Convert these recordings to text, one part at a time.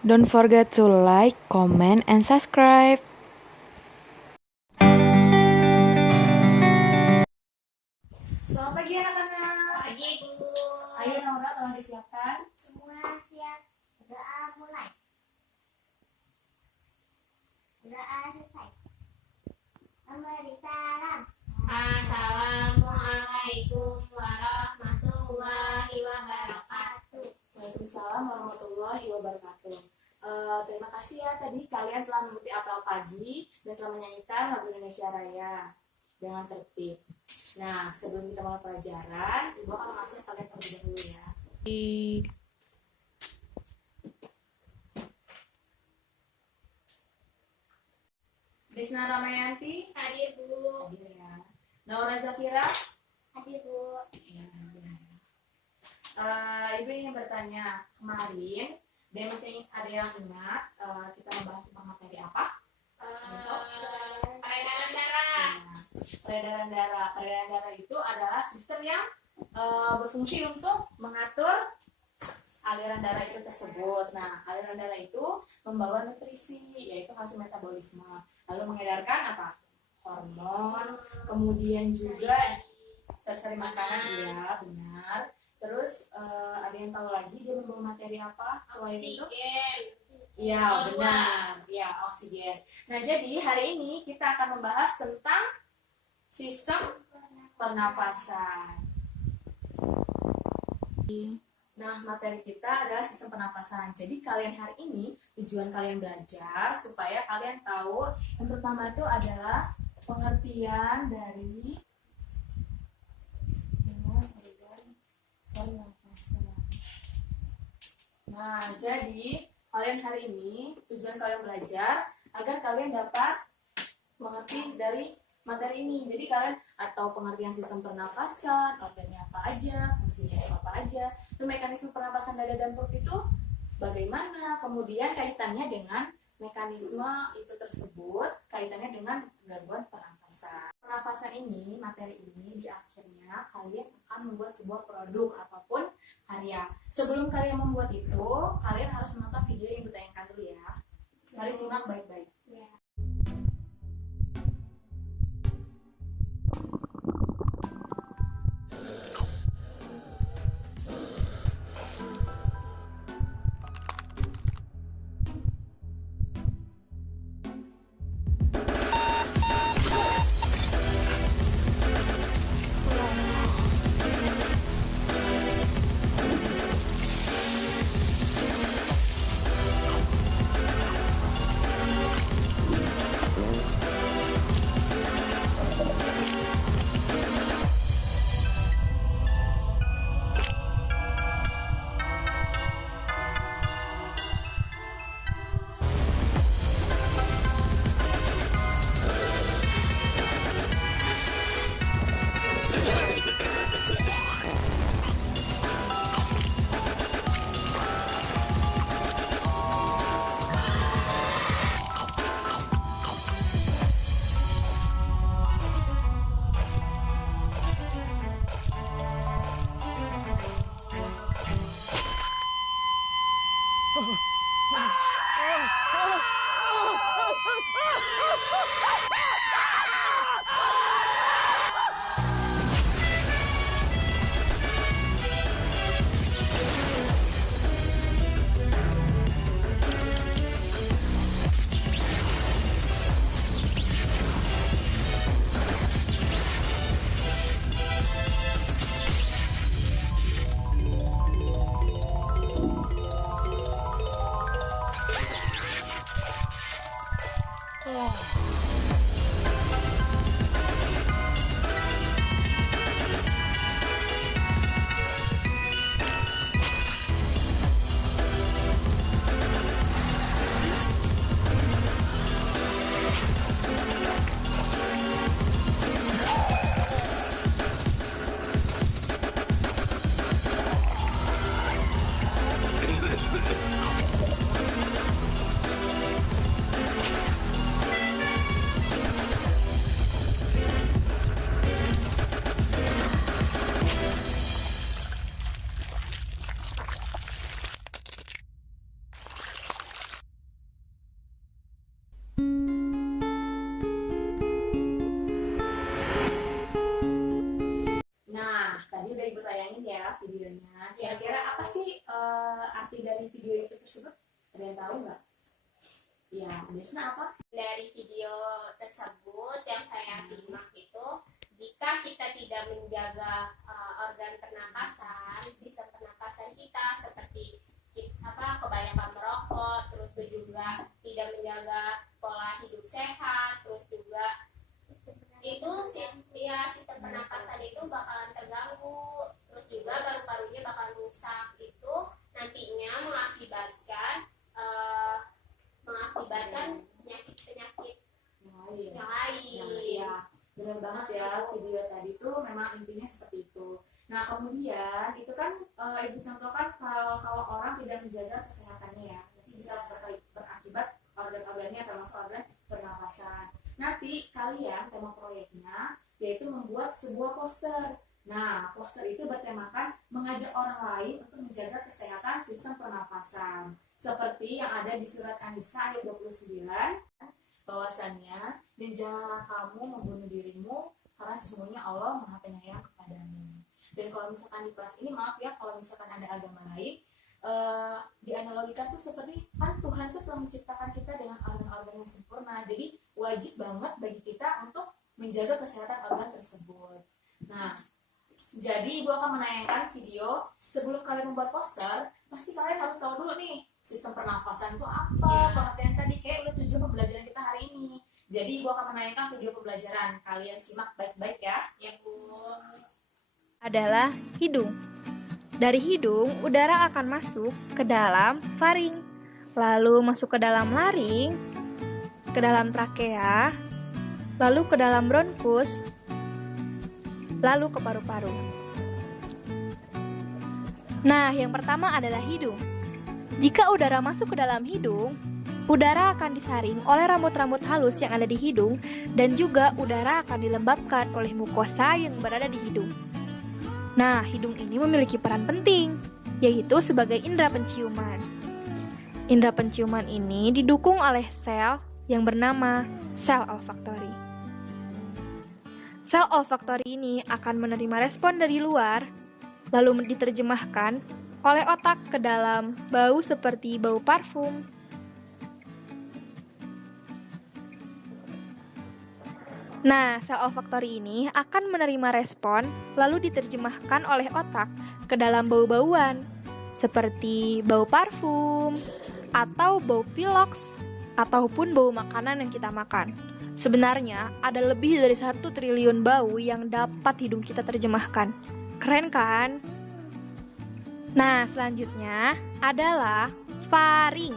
Don't forget to like, comment, and subscribe. Selamat pagi anak-anak. Pagi, Bu. Ayo Nora, tolong disiapkan. Semua siap. Doa mulai. Doa selesai. Memberi salam. Assalamualaikum warahmatullahi wabarakatuh. Waalaikumsalam warahmatullahi wabarakatuh. Terima kasih ya tadi kalian telah mengikuti apel pagi dan telah menyanyikan lagu Indonesia Raya dengan tertib. Nah, sebelum kita mulai pelajaran, Ibu akan mengajak kalian terlebih dahulu ya. Desna Ramayanti, Hadir, Bu. hadir ya. Naura Zafira, Hadir, Bu. ya, hadir. Ibu ingin bertanya, kemarin dia masih ada yang ingat kita membahas tentang materi apa? Peredaran darah. Peredaran darah. Peredaran darah itu adalah sistem yang berfungsi untuk mengatur aliran darah itu tersebut. Nah, aliran darah itu membawa nutrisi, yaitu hasil metabolisme. Lalu mengedarkan apa? Hormon, kemudian juga seri makanan, iya benar. Terus ada yang tahu lagi dia membawa materi apa selain itu? Oksigen. Iya benar, ya oksigen. Nah jadi hari ini kita akan membahas tentang sistem pernapasan. Nah materi kita adalah sistem pernapasan. Jadi kalian hari ini tujuan kalian belajar supaya kalian tahu yang pertama itu adalah pengertian dari pernapasan. Nah jadi kalian hari ini tujuan kalian belajar agar kalian dapat mengerti dari materi ini. Jadi kalian atau pengertian sistem pernapasan, organnya apa aja, fungsinya apa aja, itu mekanisme pernapasan dada dan perut itu bagaimana, kemudian kaitannya dengan mekanisme itu tersebut, kaitannya dengan gangguan pernapasan. Pernapasan ini, materi ini di akhirnya kalian akan membuat sebuah produk apapun karya. Sebelum kalian membuat itu, kalian harus menonton video yang ditayangkan dulu ya. Mari simak baik-baik. Ya. inti dari video itu tersebut? Ada yang tahu nggak? Ya, Desna apa? Dari video tersebut yang saya simak itu, jika kita tidak menjaga organ pernapasan, sistem pernapasan kita seperti kebanyakan merokok, terus juga tidak menjaga pola hidup sehat, terus juga itu sistem pernapasan itu bakalan terganggu, terus juga paru-parunya bakal rusak, itu nantinya mengakibatkan penyakit yang lain. Ya, benar banget ya, video tadi tuh memang intinya seperti itu. Nah, kemudian itu kan Ibu contohkan kalau orang tidak menjaga kesehatannya ya, nanti bisa berakibat organ-organnya termasuk organ pernapasan. Nanti kalian tema proyeknya yaitu membuat sebuah poster. Nah, poster itu bertemakan mengajak orang lain untuk menjaga kesehatan sistem pernapasan. Seperti yang ada di surat An-Nisa ayat 29, bahwasannya, dan janganlah kamu membunuh dirimu, karena sesungguhnya Allah Maha Penyayang kepadamu. Dan kalau misalkan di kelas ini, maaf ya, kalau misalkan ada agama lain, dianalogikan tuh seperti, kan Tuhan tuh telah menciptakan kita dengan organ-organ yang sempurna, jadi wajib banget bagi kita untuk menjaga kesehatan organ tersebut. Nah, jadi Ibu akan menayangkan video sebelum kalian membuat poster, pasti kalian harus tahu dulu nih, sistem pernafasan itu apa, pengertian tadi kayak udah tujuan pembelajaran kita hari ini. Jadi Ibu akan menayangkan video pembelajaran, kalian simak baik-baik ya. Ya Bu. Adalah hidung. Dari hidung, udara akan masuk ke dalam faring, lalu masuk ke dalam laring, ke dalam trakea, lalu ke dalam bronkus, lalu ke paru-paru. Nah, yang pertama adalah hidung. Jika udara masuk ke dalam hidung, udara akan disaring oleh rambut-rambut halus yang ada di hidung, dan juga udara akan dilembabkan oleh mukosa yang berada di hidung. Nah, hidung ini memiliki peran penting, yaitu sebagai indera penciuman. Indera penciuman ini didukung oleh sel yang bernama sel olfaktori. Sel olfaktori ini akan menerima respon dari luar, lalu diterjemahkan oleh otak ke dalam bau seperti bau parfum. Nah, sel olfaktori ini akan menerima respon lalu diterjemahkan oleh otak ke dalam bau-bauan seperti bau parfum atau bau piloks ataupun bau makanan yang kita makan. Sebenarnya ada lebih dari 1 triliun bau yang dapat hidung kita terjemahkan. Keren kan? Nah, selanjutnya adalah faring.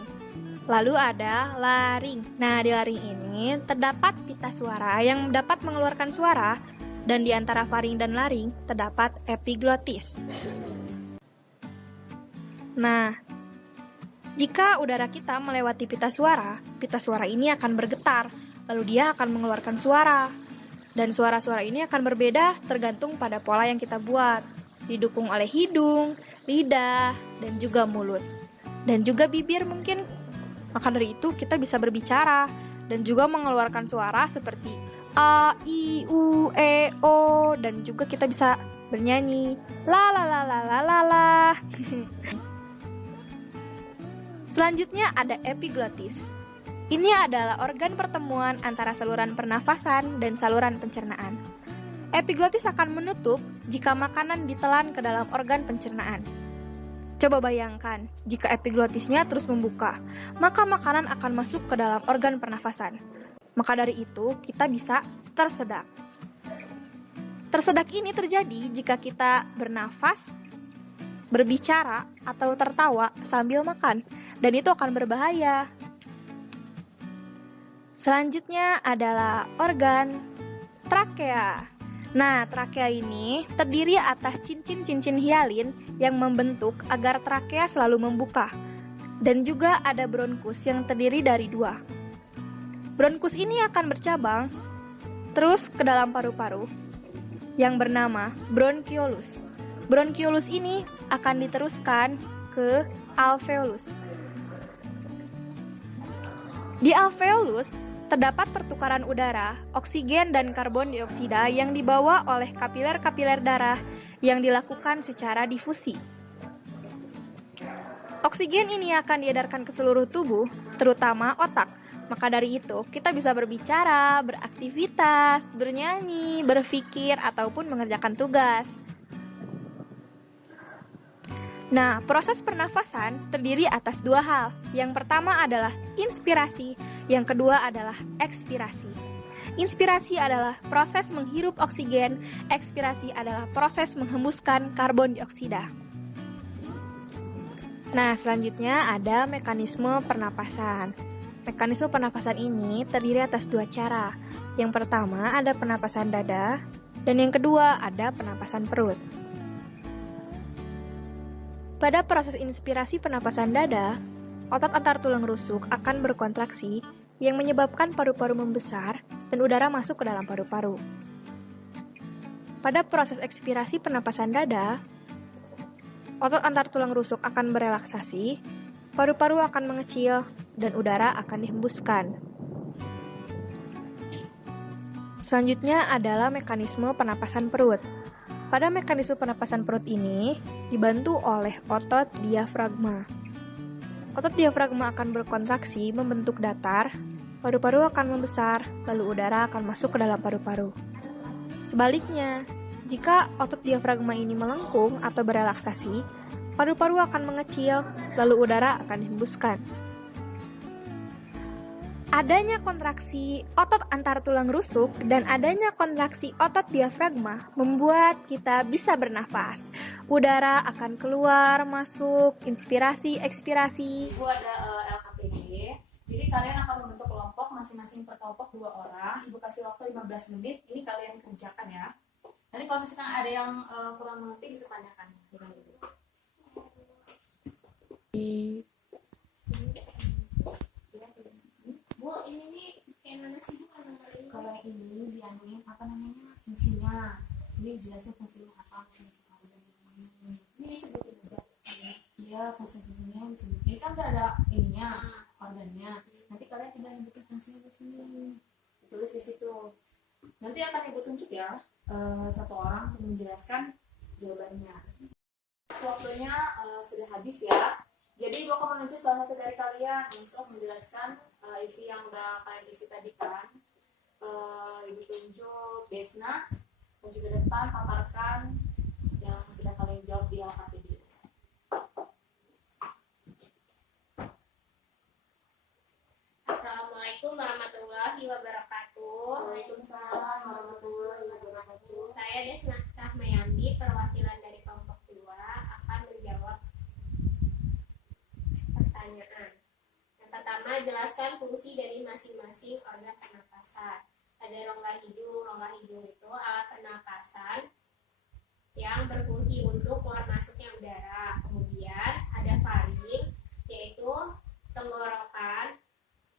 Lalu ada laring. Nah, di laring ini terdapat pita suara yang dapat mengeluarkan suara, dan di antara faring dan laring terdapat epiglotis. Nah, jika udara kita melewati pita suara ini akan bergetar, lalu dia akan mengeluarkan suara. Dan suara-suara ini akan berbeda tergantung pada pola yang kita buat. Didukung oleh hidung, lidah, dan juga mulut. Dan juga bibir mungkin. Maka dari itu kita bisa berbicara dan juga mengeluarkan suara seperti A, I, U, E, O, dan juga kita bisa bernyanyi la la la la la la la. Selanjutnya ada epiglotis. Ini adalah organ pertemuan antara saluran pernafasan dan saluran pencernaan. Epiglotis akan menutup jika makanan ditelan ke dalam organ pencernaan. Coba bayangkan, jika epiglotisnya terus membuka, maka makanan akan masuk ke dalam organ pernafasan. Maka dari itu, kita bisa tersedak. Tersedak ini terjadi jika kita bernafas, berbicara, atau tertawa sambil makan, dan itu akan berbahaya. Selanjutnya adalah organ trakea. Nah, trakea ini terdiri atas cincin-cincin hialin yang membentuk agar trakea selalu membuka. Dan juga ada bronkus yang terdiri dari 2. Bronkus ini akan bercabang terus ke dalam paru-paru yang bernama bronkiolus. Bronkiolus ini akan diteruskan ke alveolus. Di alveolus terdapat pertukaran udara, oksigen dan karbon dioksida yang dibawa oleh kapiler-kapiler darah yang dilakukan secara difusi. Oksigen ini akan diedarkan ke seluruh tubuh, terutama otak. Maka dari itu, kita bisa berbicara, beraktivitas, bernyanyi, berpikir, ataupun mengerjakan tugas. Nah, proses pernafasan terdiri atas dua hal. Yang pertama adalah inspirasi, yang kedua adalah ekspirasi. Inspirasi adalah proses menghirup oksigen, ekspirasi adalah proses menghembuskan karbon dioksida. Nah, selanjutnya ada mekanisme pernapasan. Mekanisme pernapasan ini terdiri atas dua cara. Yang pertama ada pernapasan dada, dan yang kedua ada pernapasan perut. Pada proses inspirasi pernapasan dada, otot antar tulang rusuk akan berkontraksi yang menyebabkan paru-paru membesar dan udara masuk ke dalam paru-paru. Pada proses ekspirasi pernapasan dada, otot antar tulang rusuk akan berelaksasi, paru-paru akan mengecil, dan udara akan dihembuskan. Selanjutnya adalah mekanisme pernapasan perut. Pada mekanisme pernapasan perut ini dibantu oleh otot diafragma. Otot diafragma akan berkontraksi membentuk datar, paru-paru akan membesar, lalu udara akan masuk ke dalam paru-paru. Sebaliknya, jika otot diafragma ini melengkung atau berelaksasi, paru-paru akan mengecil, lalu udara akan dihembuskan. Adanya kontraksi otot antar tulang rusuk dan adanya kontraksi otot diafragma membuat kita bisa bernafas. Udara akan keluar, masuk, inspirasi, ekspirasi. Ibu ada LKPD. Jadi kalian akan membentuk kelompok masing-masing per kelompok 2 orang. Ibu kasih waktu 15 menit. Ini kalian kerjakan ya. Nanti kalau misalkan ada yang kurang mengerti bisa tanyakan dengan Ibu. Bu, ini nih kayak mana sih Bu nomor ini? Kalau yang ini dianuin apa namanya fungsinya. Ini jelasnya fungsinya apa. Ini disebutin juga. Iya, fungsi-fungsinya disebutin. Ini kan udah ada ininya, organnya. Nanti kalian tinggal nyebutin fungsinya di sini. Tulis di situ. Nanti akan Ibu tunjuk ya, satu orang untuk menjelaskan jawabannya. Waktunya sudah habis ya. Jadi Ibu akan menunjuk salah satu dari kalian untuk menjelaskan isi yang udah kalian isi tadi kan. Ibu tunjuk Desna, maju ke depan, paparkan yang sudah kalian jawab di LKPD. Assalamualaikum warahmatullahi wabarakatuh. Waalaikumsalam warahmatullahi wabarakatuh. Saya Desna Rahmayandi, perwakilan dari kelompok 2 akan menjawab pertanyaan. Yang pertama, jelaskan fungsi dari masing-masing organ pernapasan. Ada rongga hidung. Rongga hidung itu alat pernapasan yang berfungsi untuk keluar masuknya udara. Kemudian ada faring, yaitu tenggorokan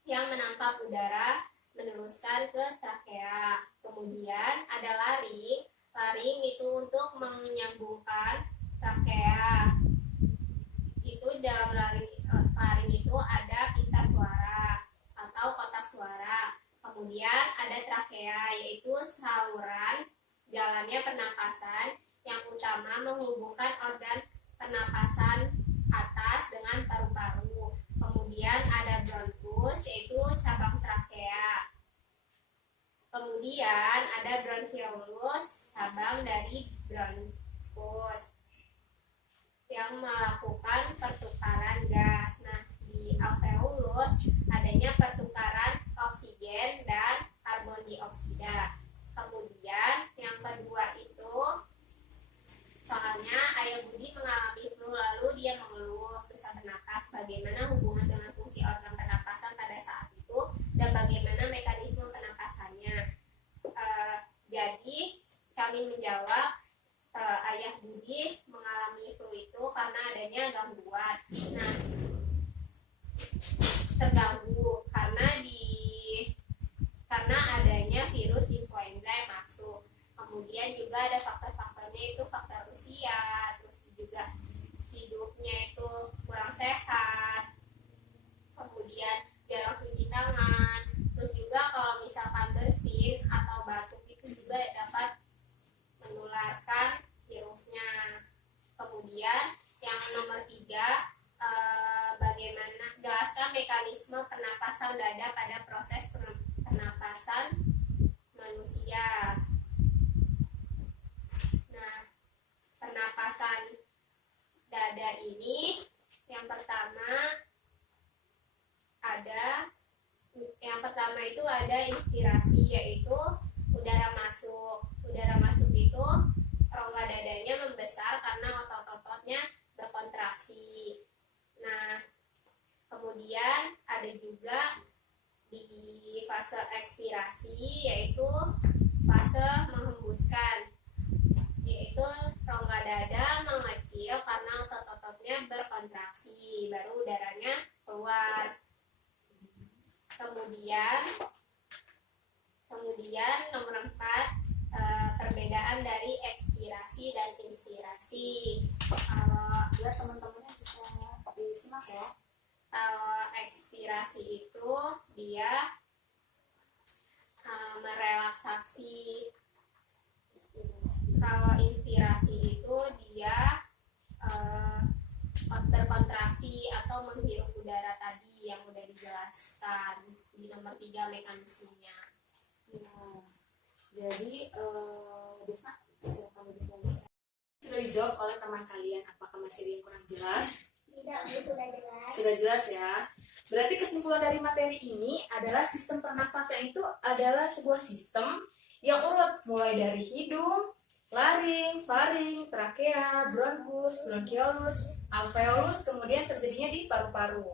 yang menangkap udara meneruskan ke trakea. Kemudian ada laring. Laring itu untuk menyambungkan trakea. Itu dalam laring itu ada pita suara atau kotak suara. Kemudian ada trakea, yaitu saluran jalannya pernapasan yang utama menghubungkan organ pernapasan atas dengan paru-paru. Kemudian ada bronkus, yaitu cabang trakea. Kemudian ada bronchiolus, cabang dari bronkus yang melakukan pertukaran gas. Nah, di alveolus adanya pertukaran oksigen dan karbon dioksida. Kemudian yang kedua itu soalnya Ayah Budi mengalami flu lalu dia mengeluh susah bernapas. Bagaimana hubungan dengan fungsi organ pernapasan pada saat itu dan bagaimana mekanisme pernapasannya? Jadi kami menjawab Ayah Budi mengalami flu itu karena adanya gangguan. Nah, terganggu karena adanya virus influenza yang masuk. Kemudian juga ada faktor-faktornya, itu faktor usia, terus juga hidupnya itu kurang sehat, kemudian jarang cuci tangan, terus juga kalau misalkan bersin atau batuk itu juga dapat menularkan virusnya. Kemudian yang nomor 3, mekanisme pernapasan dada pada proses pernapasan manusia. Nah, pernapasan dada ini yang pertama itu ada inspirasi, yaitu udara masuk. Udara masuk itu rongga dadanya membesar karena otot-ototnya berkontraksi. Nah, kemudian ada juga di fase ekspirasi, yaitu fase menghembuskan, yaitu rongga dada mengecil karena otot-ototnya berkontraksi, baru udaranya keluar. Kemudian nomor 4, perbedaan dari ekspirasi dan inspirasi. Biar teman-temannya bisa disimak ya. Kalau ekspirasi itu dia merelaksasi. Kalau inspirasi itu dia berkontraksi atau menghirup udara tadi yang udah dijelaskan di nomor 3 mekanismenya. Jadi, Desna, silakan dijelaskan. Sudah dijawab oleh teman kalian. Apakah masih ada yang kurang jelas? Tidak, sudah jelas. Sudah jelas ya. Berarti kesimpulan dari materi ini adalah sistem pernafasan itu adalah sebuah sistem yang urut mulai dari hidung, laring, faring, trakea, bronkus, bronkiolus, alveolus, kemudian terjadinya di paru-paru.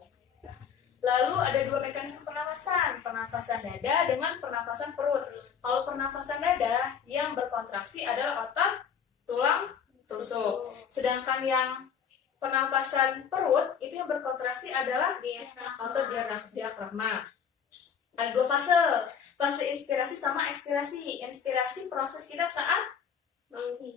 Lalu ada 2 mekanisme pernafasan, pernafasan dada dengan pernafasan perut. Kalau pernafasan dada yang berkontraksi adalah otot tulang rusuk. Sedangkan yang pernapasan perut itu yang berkontraksi adalah otot diafragma. Ada 2 fase, fase inspirasi sama ekspirasi. Inspirasi proses kita saat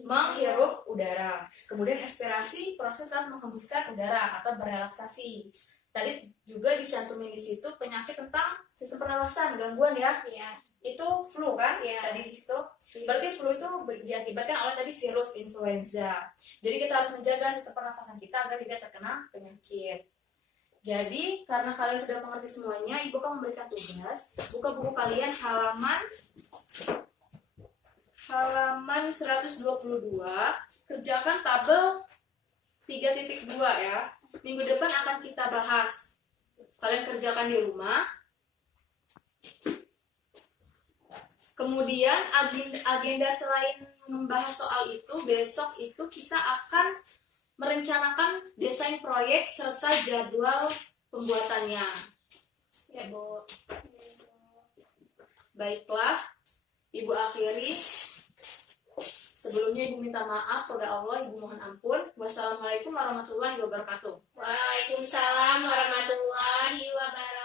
menghirup udara. Kemudian ekspirasi proses saat menghembuskan udara atau berrelaksasi. Tadi juga dicantumin di situ penyakit tentang sistem pernapasan, gangguan ya. Iya. Itu flu kan? Iya. Tadi di situ. Berarti flu itu diakibatkan oleh tadi virus influenza. Jadi kita harus menjaga sistem pernapasan kita agar tidak terkena penyakit. Jadi karena kalian sudah mengerti semuanya, Ibu akan memberikan tugas. Buka buku kalian halaman 122. Kerjakan tabel 3.2 ya. Minggu depan akan kita bahas. Kalian kerjakan di rumah. Kemudian agenda selain membahas soal itu, besok itu kita akan merencanakan desain proyek serta jadwal pembuatannya. Ya, Bu. Baiklah, Ibu akhiri. Sebelumnya Ibu minta maaf kepada Allah, Ibu mohon ampun. Wassalamualaikum warahmatullahi wabarakatuh. Waalaikumsalam warahmatullahi wabarakatuh.